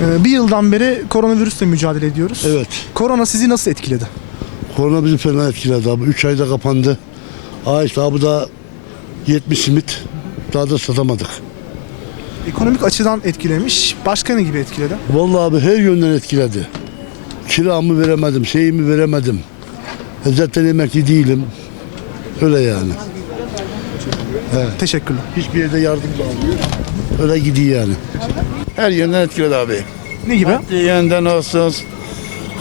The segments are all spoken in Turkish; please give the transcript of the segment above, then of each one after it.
Bir yıldan beri koronavirüsle mücadele ediyoruz. Evet. Korona sizi nasıl etkiledi? Korona bizi fena etkiledi abi. 3 ayda kapandı. Aa işte abi da 70 simit. Daha da satamadık. Ekonomik açıdan etkilemiş. Başka ne gibi etkiledi? Vallahi abi her yönden etkiledi. Kiramı veremedim, şeyimi veremedim. E Zaten emekli değilim. Öyle yani. Teşekkürler. Hiçbir yerde yardım da almıyor. Öyle gidiyor yani. Her yönden etkiledi abi. Ne gibi? Maddi yönden olsun,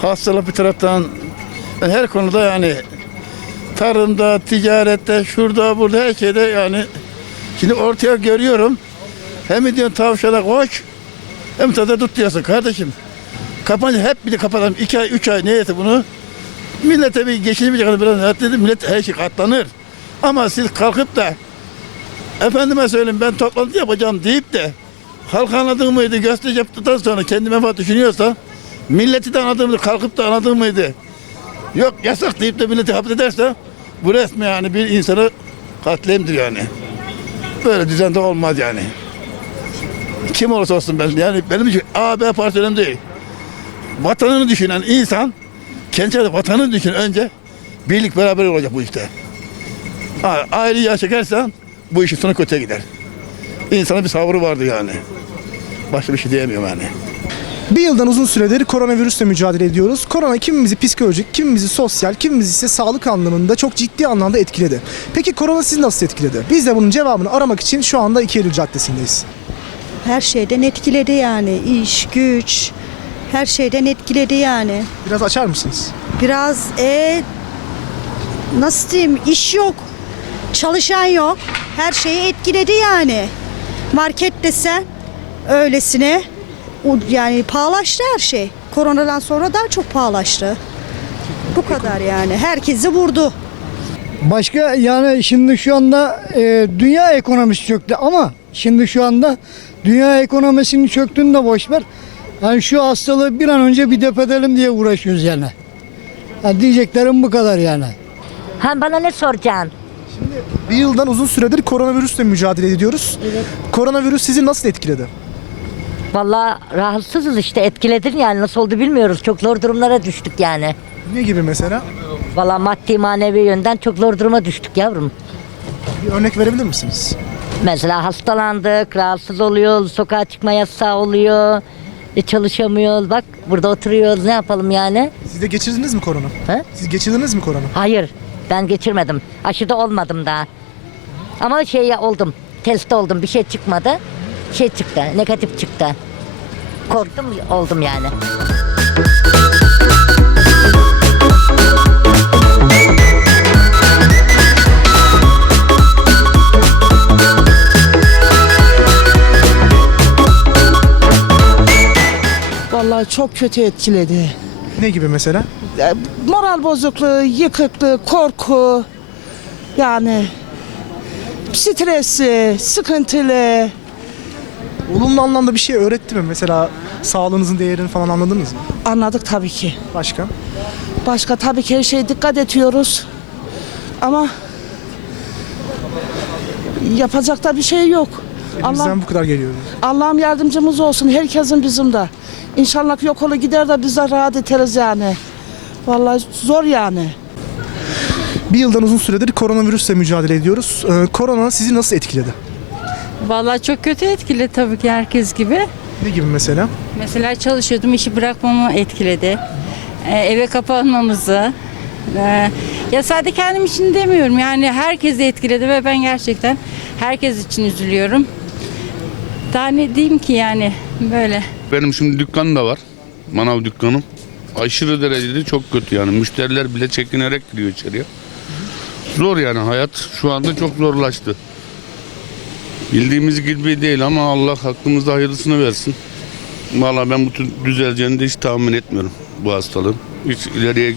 hastalık bir taraftan her konuda yani tarımda, ticarette, şurada, burada her şeyde yani şimdi ortaya görüyorum. Hem diyorsun tavşana koş hem de tut diyorsun kardeşim. Kapanca hep bir de kapatalım. iki ay, üç ay neyse bunu. Millete bir geçinemeyecek kadar biraz rahat dedim. Millet her şey katlanır. Ama siz kalkıp da efendime söyleyeyim ben toplantı yapacağım deyip de halk anladığı mıydı gösterici yaptıktan sonra kendi menfaat düşünüyorsa milleti de anladığı mıydı kalkıp da anladığı mıydı yok yasak deyip de milleti hapis ederse bu resmi yani bir insanı katliamdır yani. Böyle düzende olmaz yani. Kim olursa olsun ben yani benim için A, B parti önemli değil. Vatanını düşünen insan kendi vatanını düşün önce birlik beraber olacak bu işte. Ha, aile yaş çekersen bu işin sonu kötüye gider. İnsana bir sabrı vardı yani. Başka bir şey diyemiyorum yani. Bir yıldan uzun süredir koronavirüsle mücadele ediyoruz. Korona kimimizi psikolojik, kimimizi sosyal, kimimizi ise sağlık anlamında çok ciddi anlamda etkiledi. Peki korona sizi nasıl etkiledi? Biz de bunun cevabını aramak için şu anda 2 Eylül Caddesi'ndeyiz. Her şeyden etkiledi yani. İş, güç, her şeyden etkiledi yani. Biraz açar mısınız? Biraz e, nasıl diyeyim iş yok, çalışan yok. Her şeyi etkiledi yani. Market desen öylesine yani pahalaştı her şey. Koronadan sonra daha çok pahalaştı. Bu kadar yani. Herkesi vurdu. Başka yani şimdi şu anda e, dünya ekonomisi çöktü ama şimdi şu anda dünya ekonomisinin çöktüğünü de boş ver. Yani şu hastalığı bir an önce bir def edelim diye uğraşıyoruz yani. Ha, diyeceklerim bu kadar yani. Ha bana ne soracaksın? Bir yıldan uzun süredir koronavirüsle mücadele ediyoruz. Koronavirüs sizi nasıl etkiledi? Vallahi rahatsızız işte etkiledin yani nasıl oldu bilmiyoruz. Çok zor durumlara düştük yani. Ne gibi mesela? Vallahi maddi manevi yönden çok zor duruma düştük yavrum. Bir örnek verebilir misiniz? Mesela hastalandık, rahatsız oluyoruz, sokağa çıkma yasağı oluyor. E, çalışamıyoruz. Bak burada oturuyoruz. Ne yapalım yani? Siz de geçirdiniz mi korona? He? Siz geçirdiniz mi korona? Hayır. Ben geçirmedim. Aşıda olmadım daha. Ama şey oldum. Test oldum. Bir şey çıkmadı. Şey çıktı. Negatif çıktı. Korktum oldum yani. Vallahi çok kötü etkiledi. Ne gibi mesela? E, Moral bozukluğu, yıkıklığı, korku. Yani stresli, sıkıntılı. Olumlu anlamda bir şey öğretti mi? Mesela sağlığınızın değerini falan anladınız mı? Anladık tabii ki. Başka? Başka tabii ki her şeye dikkat ediyoruz. Ama yapacak da bir şey yok. Allah, Elimizden bu kadar geliyor. Allah'ım yardımcımız olsun. Herkesin bizim de. İnşallah yok olur gider de biz de rahat ederiz yani. Vallahi zor yani. Bir yıldan uzun süredir koronavirüsle mücadele ediyoruz. Ee, korona sizi nasıl etkiledi? Vallahi çok kötü etkiledi tabii ki herkes gibi. Ne gibi mesela? Mesela çalışıyordum, işi bırakmamı etkiledi. Ee, eve kapanmamızı. Ee, ya sadece kendim için demiyorum yani herkesi etkiledi ve ben gerçekten herkes için üzülüyorum. Daha ne diyeyim ki yani böyle. Benim şimdi dükkanım da var. Manav dükkanım. Aşırı derecede çok kötü yani. Müşteriler bile çekinerek giriyor içeriye. Zor yani hayat şu anda çok zorlaştı. Bildiğimiz gibi değil ama Allah hakkımızda hayırlısını versin. Vallahi ben bu düzeleceğini de hiç tahmin etmiyorum bu hastalığın. Hiç ileriye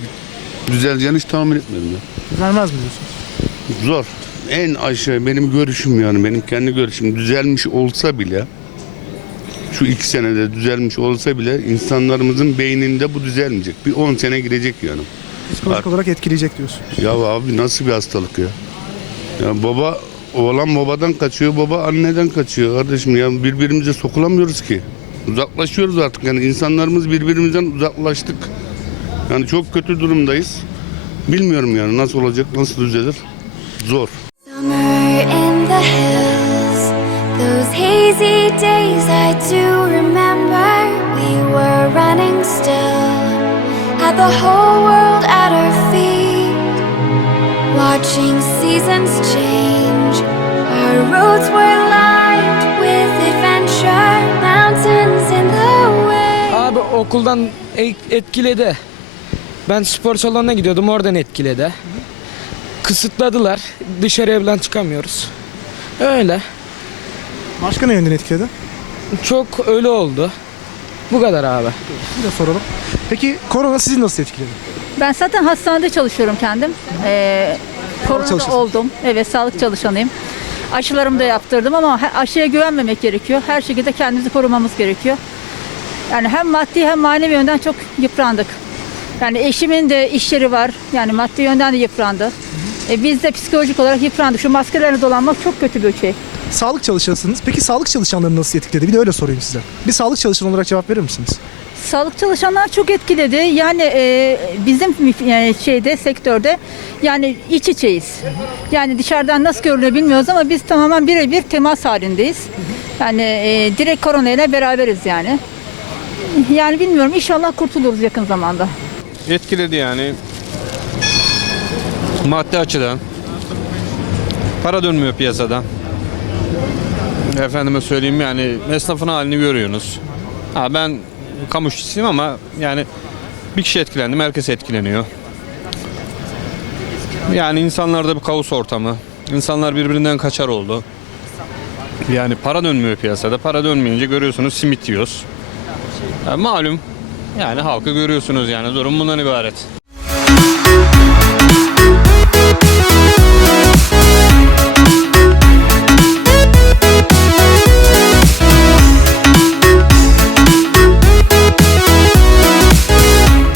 düzeleceğini hiç tahmin etmiyorum. Ya. Vermez mi diyorsunuz? Zor. En aşağı benim görüşüm yani benim kendi görüşüm düzelmiş olsa bile şu iki senede düzelmiş olsa bile insanlarımızın beyninde bu düzelmeyecek. Bir 10 sene girecek yani. Psikolojik olarak etkileyecek diyorsun. Ya abi nasıl bir hastalık ya? Ya baba oğlan babadan kaçıyor, baba anneden kaçıyor kardeşim ya birbirimize sokulamıyoruz ki. Uzaklaşıyoruz artık yani insanlarımız birbirimizden uzaklaştık. Yani çok kötü durumdayız. Bilmiyorum yani nasıl olacak, nasıl düzelir. Zor. Days I do remember. We were running still, had the whole world at our feet, watching seasons change. Our roads were lined with adventure, mountains in the way. Abi okuldan etkiledi. Ben spor salonuna gidiyordum oradan etkiledi. Kısıtladılar. Dışarıya falan çıkamıyoruz. Öyle. Başka ne yönden etkiledi? Çok öyle oldu. Bu kadar abi. Bir de soralım. Peki korona sizi nasıl etkiledi? Ben zaten hastanede çalışıyorum kendim. Ee, korona çalışıyorsun. oldum. Evet sağlık çalışanıyım. Aşılarımı da yaptırdım ama he- aşıya güvenmemek gerekiyor. Her şekilde kendimizi korumamız gerekiyor. Yani hem maddi hem manevi yönden çok yıprandık. Yani eşimin de iş yeri var. Yani maddi yönden de yıprandı. E, biz de psikolojik olarak yıprandık. Şu maskelerle dolanmak çok kötü bir şey. Sağlık çalışanısınız. Peki sağlık çalışanlarını nasıl etkiledi? Bir de öyle sorayım size. Bir sağlık çalışanı olarak cevap verir misiniz? Sağlık çalışanlar çok etkiledi. Yani e, bizim e, şeyde sektörde yani iç içeyiz. Yani dışarıdan nasıl görünüyor bilmiyoruz ama biz tamamen birebir temas halindeyiz. Yani e, direkt koronayla beraberiz yani. Yani bilmiyorum inşallah kurtuluruz yakın zamanda. etkiledi yani. Maddi açıdan. Para dönmüyor piyasada. Efendime söyleyeyim yani esnafın halini görüyorsunuz. Ha ben kamu işçisiyim ama yani bir kişi etkilendim, herkes etkileniyor. Yani insanlarda bir kaos ortamı. İnsanlar birbirinden kaçar oldu. Yani para dönmüyor piyasada. Para dönmeyince görüyorsunuz simit yiyoruz. Ha, malum yani halkı görüyorsunuz yani durum bundan ibaret.